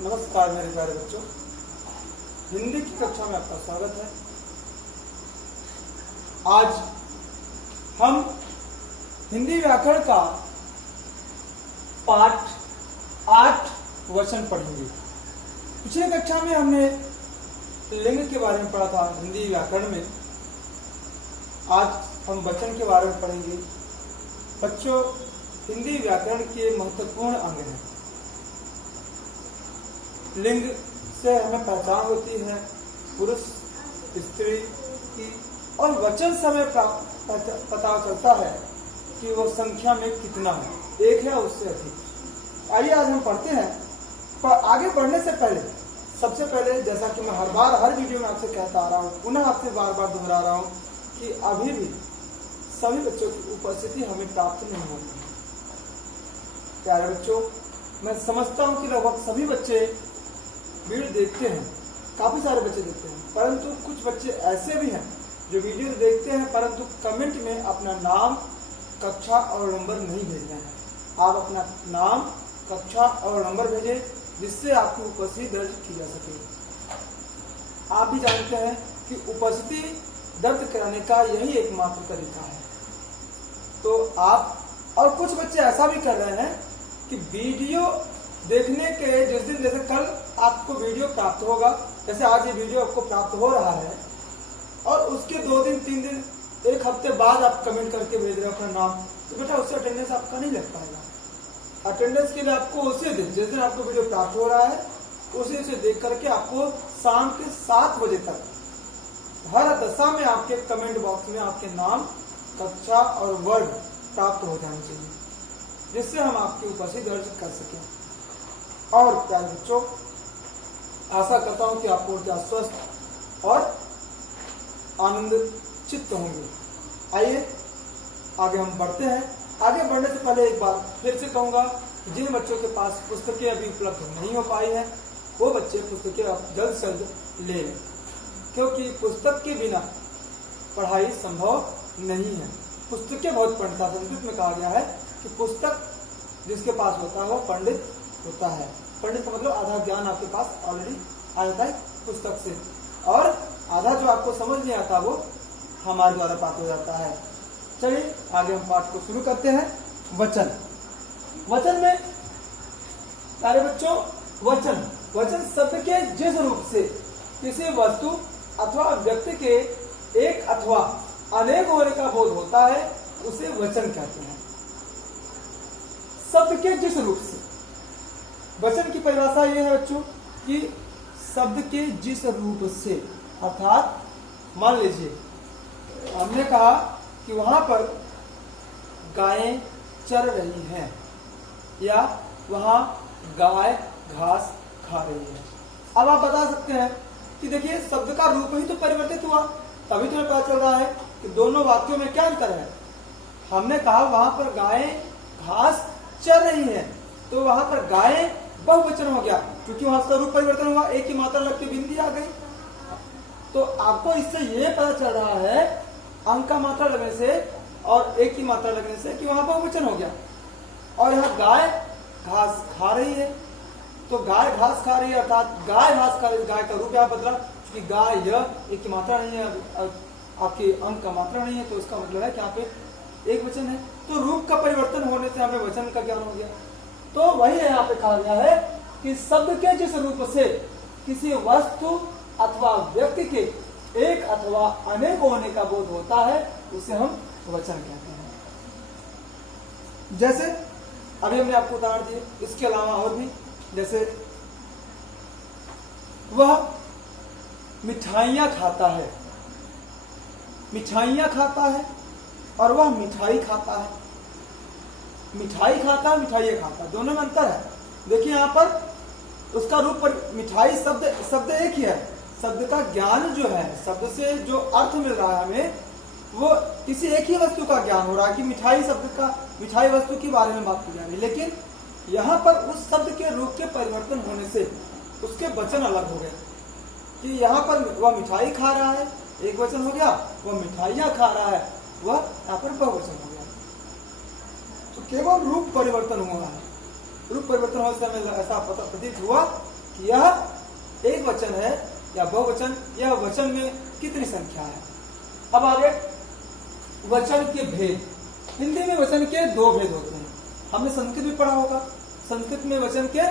नमस्कार मेरे प्यारे बच्चों, हिंदी की कक्षा में आपका स्वागत है। आज हम हिंदी व्याकरण का पाठ 8 वचन पढ़ेंगे। पिछले कक्षा में हमने लिंग के बारे में पढ़ा था हिंदी व्याकरण में। आज हम वचन के बारे में पढ़ेंगे। बच्चों, हिंदी व्याकरण के महत्वपूर्ण अंग हैं। लिंग से हमें पहचान होती है पुरुष स्त्री की, और वचन से हमें पता चलता है कि वो संख्या में कितना है, एक है उससे अधिक। आइए आज हम पढ़ते हैं। पर आगे बढ़ने से पहले सबसे पहले, जैसा कि मैं हर वीडियो में आपसे कहता आ रहा हूँ, पुनः आपसे बार बार दोहरा रहा हूँ कि अभी भी सभी बच्चों की उपस्थिति हमें प्राप्त नहीं होती है। प्यारे बच्चों, मैं समझता हूँ कि लगभग सभी बच्चे वीडियो देखते हैं, काफ़ी सारे बच्चे देखते हैं, परंतु कुछ बच्चे ऐसे भी हैं जो वीडियो देखते हैं परंतु कमेंट में अपना नाम, कक्षा और नंबर नहीं भेज रहे हैं। आप अपना नाम, कक्षा और नंबर भेजें जिससे आपकी उपस्थिति दर्ज की जा सके। आप भी जानते हैं कि उपस्थिति दर्ज कराने का यही एकमात्र तरीका है। तो आप, और कुछ बच्चे ऐसा भी कर रहे हैं कि वीडियो देखने के जिस दिन, जैसे कल आपको वीडियो प्राप्त होगा, जैसे आज ये वीडियो आपको प्राप्त हो रहा है, और उसके 2 दिन 3 दिन 1 हफ्ते बाद आप कमेंट करके भेज रहे हो अपना नाम, तो बेटा उससे अटेंडेंस आपका नहीं लग पाएगा। अटेंडेंस के लिए आपको उसी दिन, जिस दिन आपको वीडियो प्राप्त हो रहा है, उसी से देख करके आपको शाम के 7 बजे तक हर दशा में आपके कमेंट बॉक्स में आपके नाम, कक्षा और वर्ग प्राप्त हो जाने चाहिए, जिससे हम आपकी उपस्थिति दर्ज कर सकें। और प्यारे बच्चों, आशा करता हूं कि आप पूर्णतः स्वस्थ और आनंद चित्त होंगे। आइए आगे हम बढ़ते हैं। आगे बढ़ने से पहले एक बार फिर से कहूंगा कि जिन बच्चों के पास पुस्तकें अभी उपलब्ध नहीं हो पाई है, वो बच्चे पुस्तकें अब जल्द से जल्द ले लें, क्योंकि पुस्तक के बिना पढ़ाई संभव नहीं है। पुस्तकें बहुत पढ़ता, संस्कृत में कहा गया है कि पुस्तक जिसके पास होता है वो पंडित होता है। पंडित का मतलब आधा ज्ञान आपके पास ऑलरेडी आ जाता है पुस्तक से, और आधा जो आपको समझ नहीं आता वो हमारे द्वारा प्राप्त हो जाता है। चलिए आगे हम पाठ को शुरू करते हैं। वचन में प्यारे बच्चों, वचन शब्द के जिस रूप से किसी वस्तु अथवा व्यक्ति के एक अथवा अनेक होने का बोध होता है उसे वचन कहते हैं। शब्द के जिस रूप से, वचन की परिभाषा यह है बच्चों कि शब्द के जिस रूप से, अर्थात मान लीजिए हमने कहा कि वहां पर गायें चर रही हैं या वहां गाय घास खा रही है। अब आप बता सकते हैं कि देखिए शब्द का रूप ही तो परिवर्तित हुआ, तभी तुम्हें पता चल रहा है कि दोनों वाक्यों में क्या अंतर है। हमने कहा वहां पर गायें घास चर रही है, तो वहां पर गायें बहुवचन हो गया, क्योंकि वहां उसका रूप परिवर्तन हुआ, एक ही मात्रा लगती बिंदी आ गई। तो आपको इससे यह पता चल रहा है अंक का मात्रा लगने से और एक की मात्रा लगने से कि वहां बहुवचन हो गया। और यहाँ गाय घास खा रही है, तो गाय घास खा रही है अर्थात गाय घास खा रही है, गाय का रूप यहाँ बदला, क्योंकि गाय यह एक की मात्रा नहीं है, आपके अंक का मात्रा नहीं है, तो इसका मतलब है कि यहाँ पे एक वचन है। तो रूप का परिवर्तन होने से हमें वचन का ज्ञान हो गया। तो वही यहाँ पे कहा गया है कि शब्द के जिस रूप से किसी वस्तु अथवा व्यक्ति के एक अथवा अनेक होने का बोध होता है उसे हम वचन कहते हैं। जैसे अभी हमने आपको उदाहरण दिए, इसके अलावा और भी, जैसे वह मिठाइयां खाता है, मिठाइयां खाता है, और वह मिठाई खाता है। मिठाई खाता है, मिठाइयाँ खाता है, दोनों में अंतर है। देखिए यहाँ पर उसका रूप पर मिठाई शब्द एक ही है, शब्द का ज्ञान जो है, शब्द से जो अर्थ मिल रहा है हमें, वो किसी एक ही वस्तु का ज्ञान हो रहा है कि मिठाई शब्द का, मिठाई वस्तु के बारे में बात की जा रही है। लेकिन यहाँ पर उस शब्द के रूप के परिवर्तन होने से उसके वचन अलग हो गए, कि यहाँ पर वह मिठाई खा रहा है एक वचन हो गया, वह मिठाइयाँ खा रहा है वह यहाँ पर बहुवचन हो गया। तो केवल रूप परिवर्तन हुआ है। रूप परिवर्तन होने से हमें ऐसा प्रतीत हुआ कि यह एक वचन है या बहुवचन, यह वचन में कितनी संख्या है। अब आगे वचन के भेद। हिंदी में वचन के दो भेद होते हैं, हमने संस्कृत में पढ़ा होगा। संस्कृत में वचन के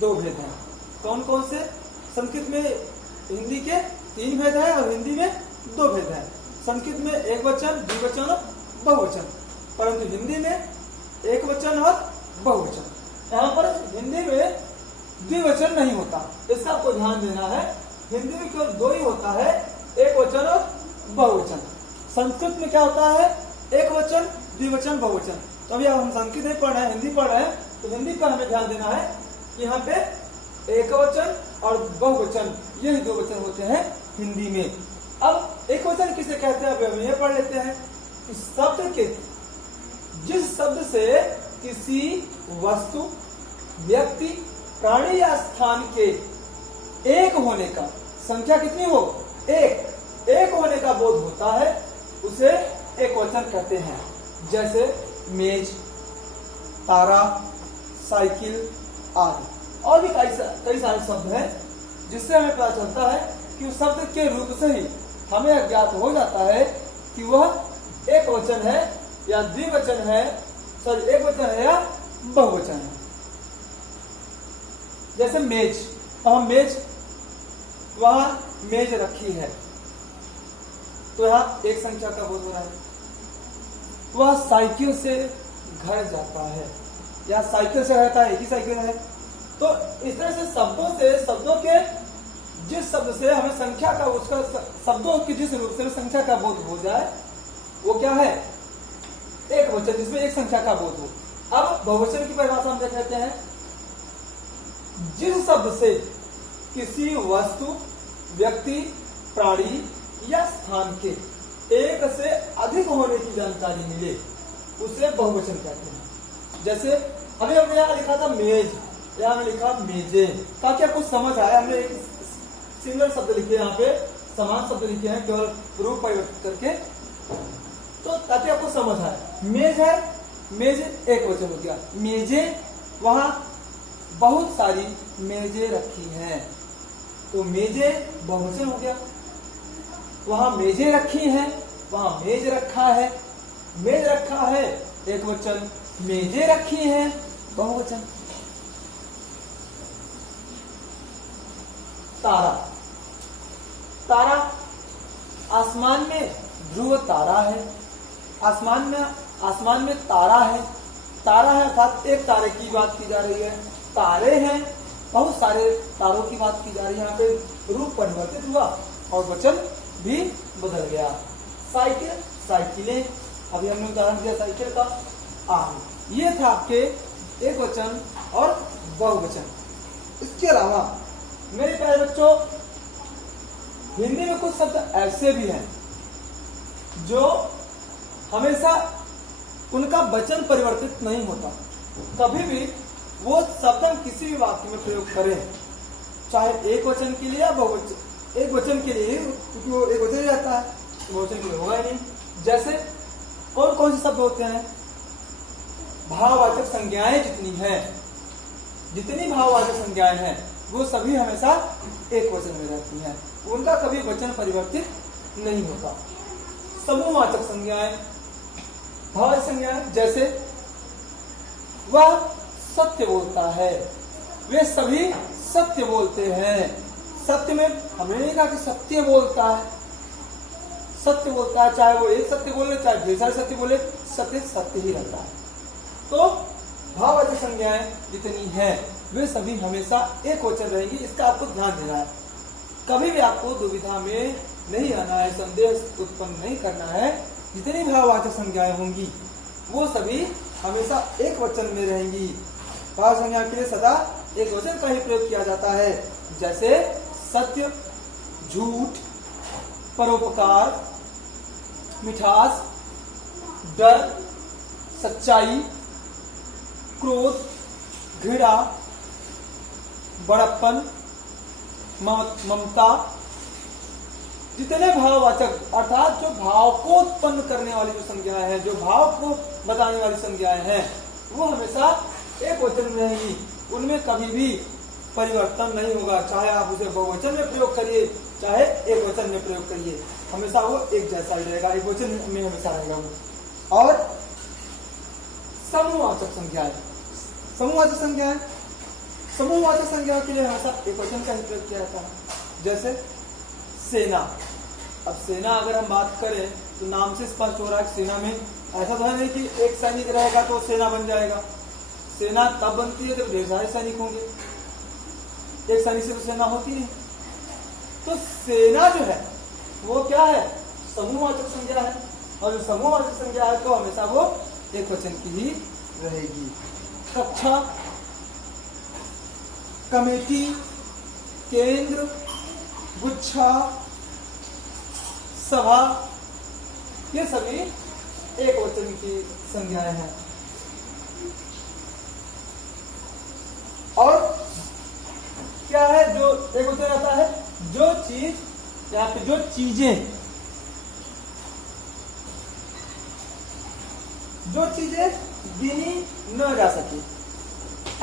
दो भेद हैं। कौन कौन से? संस्कृत में हिंदी के 3 भेद है और हिंदी में 2 भेद है। संस्कृत में एक वचन, द्विवचन और बहुवचन, परंतु हिंदी में एक वचन और बहुवचन। यहाँ पर हिंदी में द्विवचन नहीं होता, इसका आपको ध्यान देना है। हिंदी में केवल 2 ही होता है, एक वचन और बहुवचन। संस्कृत में क्या होता है? एक वचन, द्विवचन, बहुवचन। तो अभी हम संस्कृत नहीं पढ़ रहे हैं, हिंदी पढ़ रहे हैं, तो हिंदी पर हमें ध्यान देना है कि यहाँ पे एक वचन और बहुवचन, यही 2 वचन होते हैं हिंदी में। अब एक वचन किसे कहते हैं, अभी हम ये पढ़ लेते हैं कि शब्द के, जिस शब्द से किसी वस्तु, व्यक्ति, प्राणी या स्थान के एक होने का, संख्या कितनी हो? एक होने का बोध होता है, उसे एक वचन कहते हैं। जैसे मेज, तारा, साइकिल आदि। और भी कई सारे शब्द हैं जिससे हमें पता चलता है कि उस शब्द के रूप से ही हमें ज्ञात हो जाता है कि वह एक वचन है या द्विवचन है, एक वचन है या बहुवचन है। जैसे मेज, हम मेज, वहां मेज रखी है, तो यहाँ एक संख्या का बोध हो रहा है। वह साइकिल से घर जाता है, या साइकिल से रहता है, एक ही साइकिल है। तो इस तरह से शब्दों के जिस शब्द से हमें संख्या का, उसका शब्दों की जिस रूप से संख्या का बोध हो जाए, वो क्या है? एक वचन, जिसमें एक संख्या का बोध हो। अब बहुवचन की परिभाषा हम देख लेते हैं। जिस शब्द से किसी वस्तु, व्यक्ति, प्राणी या स्थान के एक से अधिक होने की जानकारी मिले, उसे बहुवचन कहते हैं। जैसे अभी हमने यहाँ लिखा था मेज, यहाँ हमने लिखा मेजे, ताकि आपको समझ आए। हमने एक सिंगल शब्द लिखे, यहाँ पे समान शब्द लिखे हैं, केवल रूप परिवर्तित करके, तो ताकि आपको समझ आए। मेज है, मेज एक वचन हो गया। मेजे, वहां बहुत सारी मेजे रखी हैं, तो मेजे बहुवचन हो गया। वहां मेजे रखी हैं, वहां मेज रखा है, मेज रखा है एक वचन, मेजे रखी हैं बहुवचन। तारा, तारा आसमान में ध्रुव तारा है, आसमान में तारा है। तारा है अर्थात एक तारे की बात की जा रही है। तारे हैं, बहुत सारे तारों की बात की जा रही है। यहाँ पे रूप परिवर्तित हुआ और वचन भी बदल गया। साइकिल, साइकिलें, अभी हमने उदाहरण दिया साइकिल का। आम, ये था आपके एक वचन और बहुवचन। इसके अलावा मेरे प्यारे बच्चों, हिंदी में कुछ शब्द ऐसे भी हैं जो हमेशा उनका वचन परिवर्तित नहीं होता। कभी भी वो शब्द हम किसी भी वाक्य में प्रयोग करें, चाहे एक वचन के लिए या बहुवचन, एक वचन के लिए, क्योंकि वो एक वचन ही रहता है, बहुवचन के लिए होगा ही नहीं। जैसे कौन कौन से शब्द होते हैं? भाववाचक संज्ञाएं जितनी भाववाचक संज्ञाएं हैं, वो सभी हमेशा एक वचन में रहती हैं, उनका कभी वचन परिवर्तित नहीं होता। समूहवाचक संज्ञाएं, भाववाचक संज्ञाएं, जैसे वह सत्य बोलता है, वे सभी सत्य बोलते हैं। सत्य में हमने नहीं कहा कि सत्य बोलता है, सत्य बोलता है, चाहे वो एक सत्य बोले चाहे ढेर सारे सत्य बोले, सत्य सत्य ही रहता है। तो भाववाचक संज्ञाएं जितनी हैं वे सभी हमेशा एक वचन रहेंगी, इसका आपको ध्यान देना है। कभी भी आपको दुविधा में नहीं आना है, संदेह उत्पन्न नहीं करना है। जितनी भाववाचक संज्ञाएं होंगी वो सभी हमेशा एक वचन में रहेंगी। भाव संज्ञा के लिए सदा एक वचन का ही प्रयोग किया जाता है, जैसे सत्य, झूठ, परोपकार, मिठास, डर, सच्चाई, क्रोध, घृणा, बड़प्पन, ममता। जितने भाववाचक अर्थात जो भाव को उत्पन्न करने वाली जो संज्ञाएं हैं, जो भाव को बताने वाली संज्ञाएं हैं, वो हमेशा एक वचन में रहेंगी। उनमें कभी भी परिवर्तन नहीं होगा, चाहे आप उसे बहुवचन में प्रयोग करिए चाहे एक वचन में प्रयोग करिए, हमेशा वो एक जैसा ही रहेगा, एक वचन में हमेशा रहेगा वो। और समूहवाचक संज्ञा है, समूहवाचक संज्ञा है, समूहवाचक संज्ञा के लिए हमेशा एक वचन का ही प्रयोग किया जाता है। जैसे सेना, अब सेना अगर हम बात करें तो नाम से स्पष्ट हो रहा है सेना में ऐसा तो है नहीं कि एक सैनिक रहेगा तो सेना बन जाएगा। सेना तब बनती है जब ढेर सारे सैनिक होंगे, एक सैनिक से तो सेना होती नहीं। तो सेना जो है वो क्या है, समूहवाचक संज्ञा है, और जो समूहवाचक संज्ञा है तो हमेशा वो एक वचन की ही रहेगी। कक्षा, कमेटी, केंद्र, गुच्छा, सभा, ये सभी एक वचन की संज्ञाएं हैं। और क्या है जो एक वचन आता है, जो चीज, यहाँ पे जो चीजें, जो चीजें गिनी न जा सके,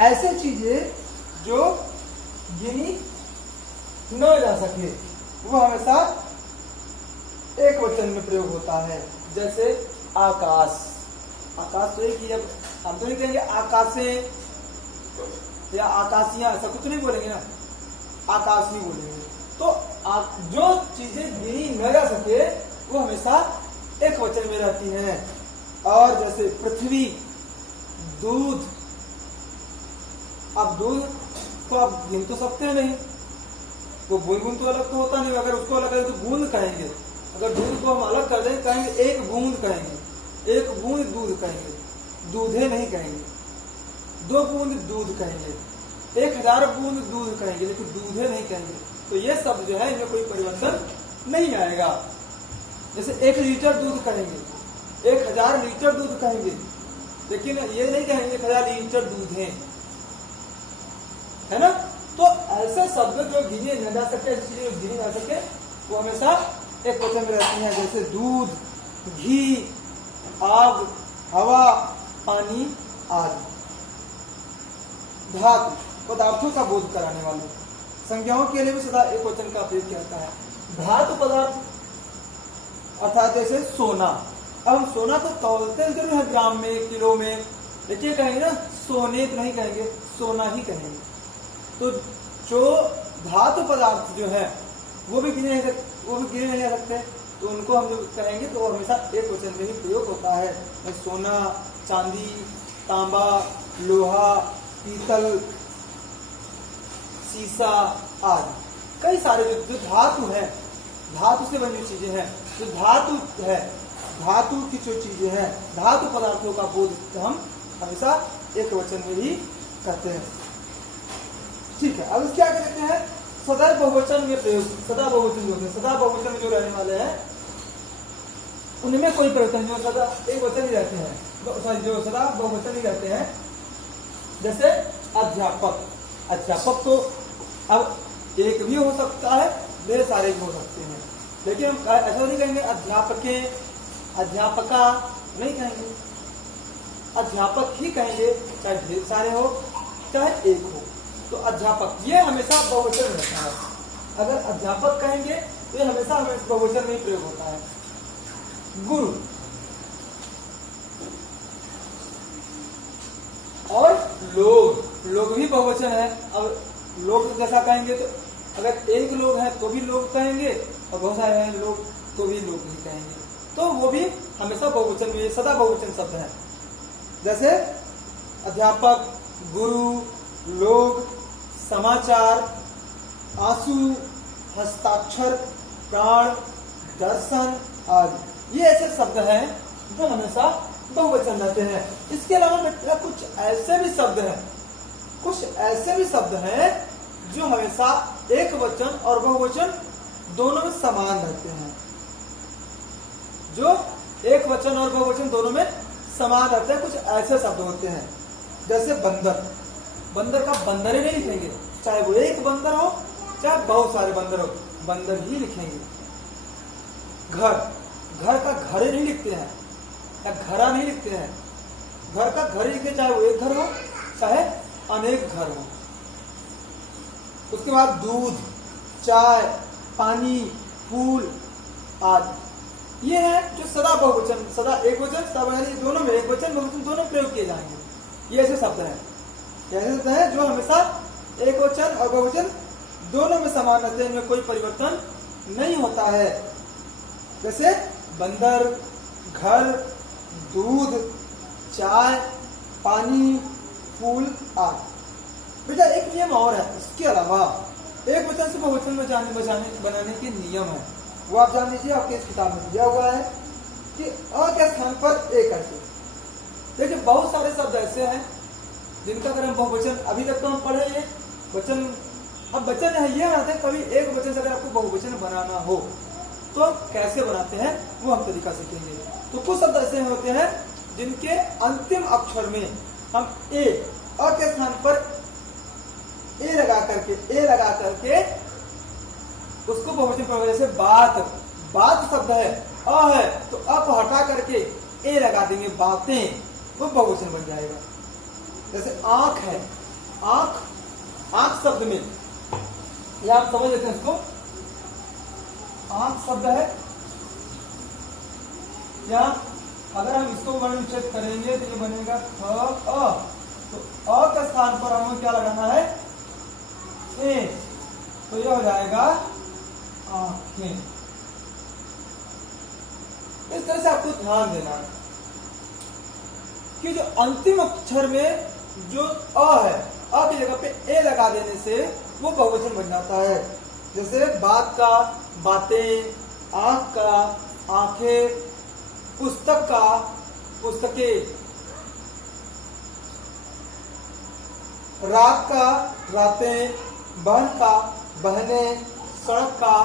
ऐसे चीजें जो गिनी न जा सके वो हमेशा एक वचन में प्रयोग होता है। जैसे आकाश, आकाश तो एक ही, अब हम तो नहीं कहेंगे आकाशे या आकाशियां, ऐसा कुछ नहीं बोलेंगे ना, आकाश नहीं बोलेंगे। तो जो चीजें गिनी न जा सके वो हमेशा एक वचन में रहती हैं। और जैसे पृथ्वी, दूध, अब दूध को आप गिन तो सकते हैं नहीं, वो बूंद बूंद तो अलग तो होता नहीं, अगर उसको अलग करें तो बूंद कहेंगे, अगर दूध को हम अलग कर दें कहेंगे एक बूंद कहेंगे, एक बूंद दूध कहेंगे, दूधे नहीं कहेंगे, 2 बूंद दूध कहेंगे, 1000 बूंद दूध कहेंगे, लेकिन दूधे नहीं कहेंगे। तो ये शब्द जो है इनमें कोई परिवर्तन नहीं आएगा। जैसे 1 लीटर दूध कहेंगे, 1000 लीटर दूध कहेंगे, लेकिन ये नहीं कहेंगे 1000 लीटर दूध है ना। तो ऐसे शब्द जो गिने न जा सके, ऐसी चीजें जो गिनी जा सके वो हमेशा एक वचन में रहती हैं। जैसे दूध, घी, आग, हवा, पानी आदि। धातु, पदार्थों का बोध कराने वाले, संज्ञाओं के लिए भी सदा एक वचन का प्रयोग किया जाता है। धातु पदार्थ अर्थात जैसे सोना, अब हम सोना तो तौलते जरूर है ग्राम में, किलो में, लेकिन कहेंगे ना सोने तो नहीं कहेंगे, सोना ही कहेंगे। तो जो धातु पदार्थ जो है वो भी गिने नहीं जा सकते, तो उनको हम जो कहेंगे तो वो हमेशा एक वचन में ही प्रयोग होता है। सोना, चांदी, तांबा, लोहा, पीतल, सीसा आदि कई सारे जो धातु है, धातु से बनी चीजें हैं, जो धातु है, धातु की जो चीजें हैं, धातु पदार्थों का बोध हम हमेशा एक वचन में ही करते हैं। ठीक है, अब इसके आगे देखते हैं सदैव बहुवचन में प्रयोग। सदा बहुवचन जो है, सदा बहुवचन में जो रहने वाले हैं उनमें कोई परिवर्तन, जो सदा एक वचन ही रहते हैं, जो सदा बहुवचन ही रहते हैं। जैसे अध्यापक, अध्यापक तो अब एक भी हो सकता है, ढेर सारे भी हो सकते हैं, लेकिन हम ऐसा नहीं कहेंगे अध्यापके, अध्यापका नहीं कहेंगे, अध्यापक ही कहेंगे, चाहे ढेर सारे हो चाहे एक हो। तो अध्यापक ये हमेशा बहुवचन रहता है। अगर अध्यापक कहेंगे तो ये हमेशा बहुवचन में ही प्रयोग होता है। गुरु और लोग, लोग भी बहुवचन है। अब लोग जैसा कहेंगे तो अगर एक लोग है तो भी लोग कहेंगे, और बहुत सारे हैं लोग तो भी लोग ही कहेंगे, तो वो भी हमेशा बहुवचन में, सदा बहुवचन शब्द है। जैसे अध्यापक, गुरु, लोग, समाचार, आंसू, हस्ताक्षर, प्राण, दर्शन आदि, ये ऐसे शब्द हैं जो हमेशा बहुवचन रहते हैं। इसके अलावा बेटा कुछ ऐसे भी शब्द हैं, कुछ ऐसे भी शब्द हैं जो हमेशा एक वचन और बहुवचन दोनों में समान रहते हैं, जो एक वचन और बहुवचन दोनों में समान रहते हैं। कुछ ऐसे शब्द होते हैं जैसे बंदर, बंदर का बंदर ही नहीं लिखेंगे, चाहे वो एक बंदर हो चाहे बहुत सारे बंदर हो, बंदर ही लिखेंगे। घर, घर का घर ही नहीं लिखते हैं, या घरा नहीं लिखते हैं, घर का घर ही लिखे, चाहे वो एक घर हो चाहे अनेक घर हो। उसके बाद दूध, चाय, पानी, फूल आदि। ये है जो सदा बहुवचन, सदा एक वचन, सदा बहुवचन, दोनों में एक वचन बहुवचन दोनों प्रयोग किए जाएंगे। ये ऐसे शब्द हैं, ऐसे शब्द हैं जो हमेशा एक वचन और बहुवचन दोनों में समान रहते हैं, इनमें कोई परिवर्तन नहीं होता है। जैसे बंदर, घर, दूध, चाय, पानी, फूल आदि। बेटा एक नियम और है, इसके अलावा एक वचन से बहुवचन में बनाने के नियम है, वो आप जान लीजिए। आपके इस किताब में दिया हुआ है कि अ के स्थान पर ए करके। देखिए बहुत सारे शब्द ऐसे हैं जिनका अगर हम बहुवचन, अभी तक तो हम पढ़े ये वचन, अब वचन है ये बनाते हैं, कभी एक वचन से अगर आपको बहुवचन बनाना हो तो कैसे बनाते हैं वो हम तरीका सीखेंगे। तो कुछ शब्द ऐसे होते हैं जिनके अंतिम अक्षर में हम अ के स्थान पर ए लगा करके उसको बहुवचन प्रयोग, जैसे बात शब्द है अ है तो अ को हटा करके ए लगा देंगे, बातें, वो बहुवचन बन जाएगा। जैसे आंख है, आंख शब्द में, या आप समझ लेते हैं इसको, आंख शब्द है, या अगर हम इसको वर्ण विच्छेद करेंगे तो ये बनेगा अ, तो अ के स्थान पर हमें क्या लगाना है, ए, तो यह हो जाएगा आंखें। इस तरह से आपको ध्यान देना है कि जो अंतिम अक्षर में जो अ है, अ की जगह पे ए लगा देने से वो बहुवचन बन जाता है। जैसे बात का बातें, आंख का आंखें, पुस्तक का पुस्तकें, रात का रातें, बहन का बहनें, सड़क का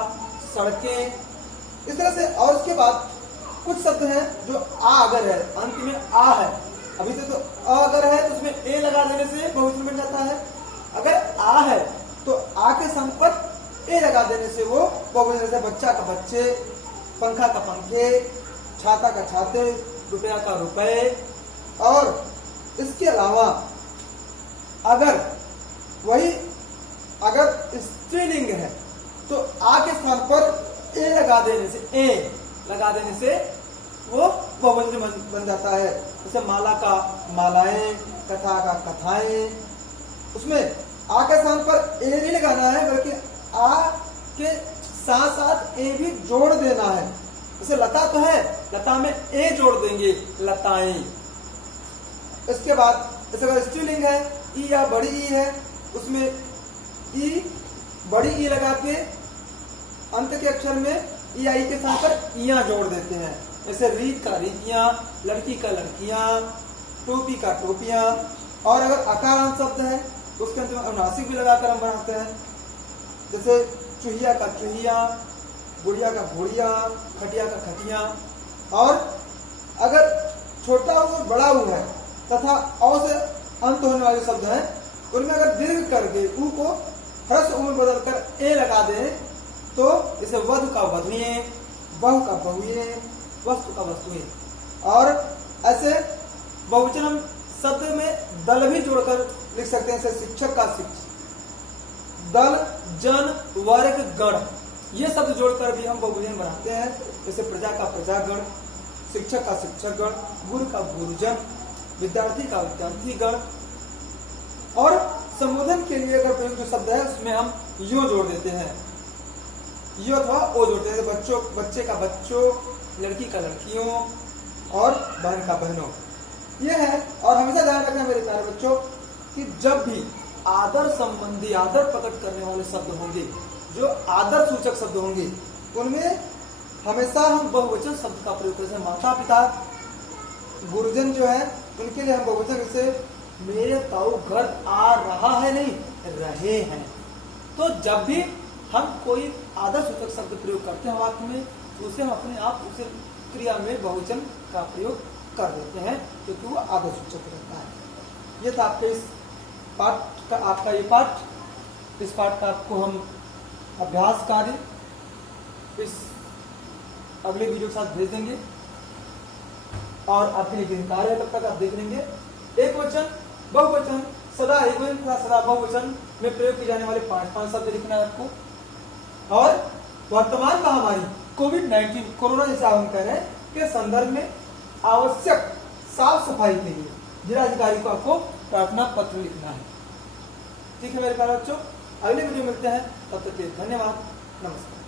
सड़कें। इस तरह से, और उसके बाद कुछ शब्द हैं जो आ अगर है, अंत में आ है, अभी तो अ अगर है तो उसमें ए लगा देने से बहुवचन बन जाता है। अगर आ है तो आ के स्थान पर ए लगा देने से वो बहुवचन, जैसे बच्चा का बच्चे, पंखा का पंखे, छाता का छाते, रुपया का रुपए। और इसके अलावा अगर स्त्रीलिंग है तो आ के स्थान पर ए लगा देने से वो बहुवचन बन जाता है। जैसे माला का मालाएं, कथा का कथाएं, उसमें आ के स्थान पर ए नहीं लगाना है बल्कि आ के साथ साथ ए भी जोड़ देना है। जैसे लता तो है, लता में ए जोड़ देंगे, लताएं। इसके बाद जैसे अगर स्त्रीलिंग है, ई या बड़ी ई है, उसमें ई बड़ी ई लगा के अंत के अक्षर में ई आई के साथ पर इया जोड़ देते हैं। जैसे रीत का रीतियां, लड़की का लड़कियां, टोपी का टोपियां। और अगर अकारांत शब्द है तो उसके अंत में अनुनासिक भी लगाकर हम बनाते हैं। जैसे चूहिया का चूहिया, गुड़िया का गुड़िया, खटिया का खटिया। और अगर छोटा ऊ बड़ा ऊ है तथा अ से अंत होने वाले शब्द हैं, उनमें अगर दीर्घ करके ऊ को ह्रस्व ऊ में बदल कर ए लगा दें तो इसे वधु का वधुए, बहु का बहुए, वस्तु का वस्तुए। और ऐसे बहुवचन हम शब्द में दल भी जोड़कर लिख सकते हैं। जैसे शिक्षक का शिक्षक, दल, जन, वर्ग, गण, ये शब्द जोड़कर भी हम बहुवचन बनाते हैं। जैसे प्रजा का प्रजागण, शिक्षक का शिक्षकगण, गुरु का गुरुजन, विद्यार्थी का विद्यार्थीगण। और संबोधन के लिए अगर प्रयुक्त जो शब्द है उसमें हम यो जोड़ देते हैं, यो अथवा ओ जोड़ते हैं। बच्चे का बच्चों, लड़की का लड़कियों और बहन का बहनों। ये है। और हमेशा ध्यान रखना मेरे प्यारे बच्चों कि जब भी आदर संबंधी, आदर प्रकट करने वाले शब्द होंगे, जो आदर सूचक शब्द होंगे, उनमें हमेशा हम बहुवचन शब्द का प्रयोग करें। माता पिता, गुरुजन जो है उनके लिए हम बहुवचन, जैसे मेरे ताऊ घर आ रहा है, नहीं रहे हैं। तो जब भी हम कोई आदर सूचक शब्द प्रयोग करते हैं वाक्य में, तो उसे हम अपने आप उसे क्रिया में बहुवचन का प्रयोग कर देते हैं क्योंकि वो आदर सूचक रहता है। ये था आपके इस पाठ का, आपका ये पाठ, इस पाठ का आपको हम अभ्यास कार्य इस अगले वीडियो के साथ भेज देंगे और आपके लिए कार्य है, तब तक आप देख लेंगे। एक वचन, बहुवचन, सदा एवं तथा सदा बहुवचन में प्रयोग किए जाने वाले 5 शब्द लिखना है आपको। और वर्तमान महामारी कोविड-19 कोरोना जैसा हम कह रहे हैं के संदर्भ में आवश्यक साफ सफाई के लिए जिलाधिकारी को आपको प्रार्थना पत्र लिखना है। ठीक है मेरे प्यारे बच्चों, अगले वीडियो मिलते हैं, तब तक के लिए धन्यवाद, नमस्कार।